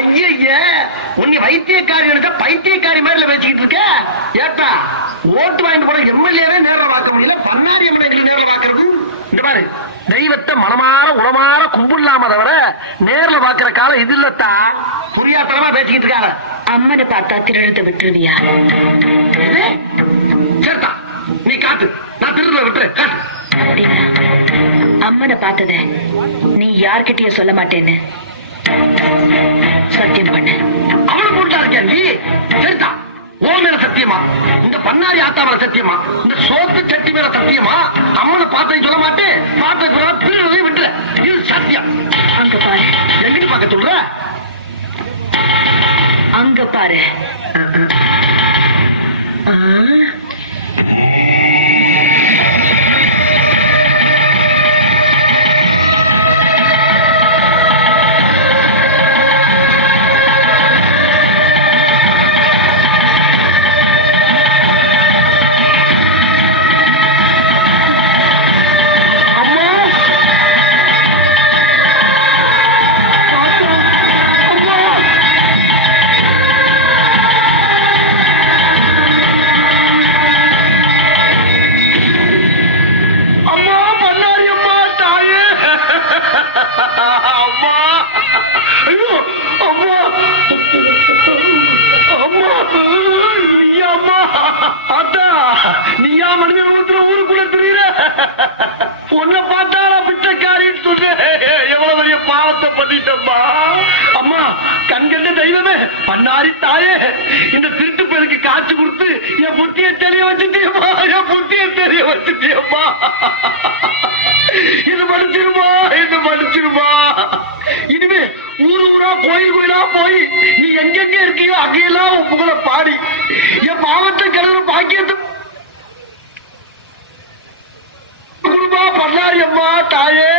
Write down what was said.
ஐய உன்னை வைத்தியக்காரி எடுத்த பைத்தியக்காரி மாதிரி வச்சுக்கிட்டு இருக்க. ஏத்தா ஓட்டு வாங்கிட்டு போன எம்எல்ஏவே நேர்ல பார்க்க முடியல, பண்ணாரி எம்எல்ஏ நேர்ல பாக்குறது. இந்த பாரு, தெய்வத்தை மனமாற உளமாற கும்பிடலாம தவிர நேர்ல பாக்குற காலம் இது இல்லத்தா. புரியாத்தனமா பேசிக்கிட்டு இருக்காங்க. அம்மனை பார்த்தா திருடத்தை விட்டுருவியா? சரிதா, நீ காட்டு, நான் திருடுல விட்டுரு, காட்டு. அப்படின்னா அம்மனை பார்த்தத நீ யார்கிட்டயும் சொல்ல மாட்டேன்னு சத்தியம் பண்ணு. அவளை போட்டா இருக்கியா நீ? சரிதா, ஓ மேல சத்தியமா, இந்த பண்ணாரி ஆத்தா மேல சத்தியமா, இந்த சோத்து சட்டி மேல சத்தியமா, அம்மனை பார்த்தேன்னு சொல்ல மாட்டேன், பார்த்த திருடுறதையும் விட்டுற. இது சத்தியம். அங்க பாரு. எங்கிட்டு பார்க்க சொல்ற? அங்க பாரு. நீயா மனித ரூபத்துல ஊருக்குள்ள தெரியுற? உன்னை பார்த்தால பிச்சைக்காரின்னு சொல்ற. எவ்வளவு பெரிய பாவத்தை பண்ணிட்டம்மா. அம்மா, கண்கண்ட தெய்வமே, பண்ணாரி தாயே, இந்த திருட்டு பேருக்கு காட்சி கொடுத்து என் புத்தியை தெரிய வச்சுட்டியம்மா, என் புத்தியை தெரிய வச்சுட்டியம்மா. இது மன்னிச்சிருமா, இது மன்னிச்சிருமா. இனிமே ஊரு ஊரா கோயில் கோயிலா போய் நீ எங்கெங்க இருக்கியோ அங்கெல்லாம் உன் புகழ பாடி என் பாவத்தை கிளறு பாக்கியத்து குடும்பா பண்ணாரி அம்மா தாயே.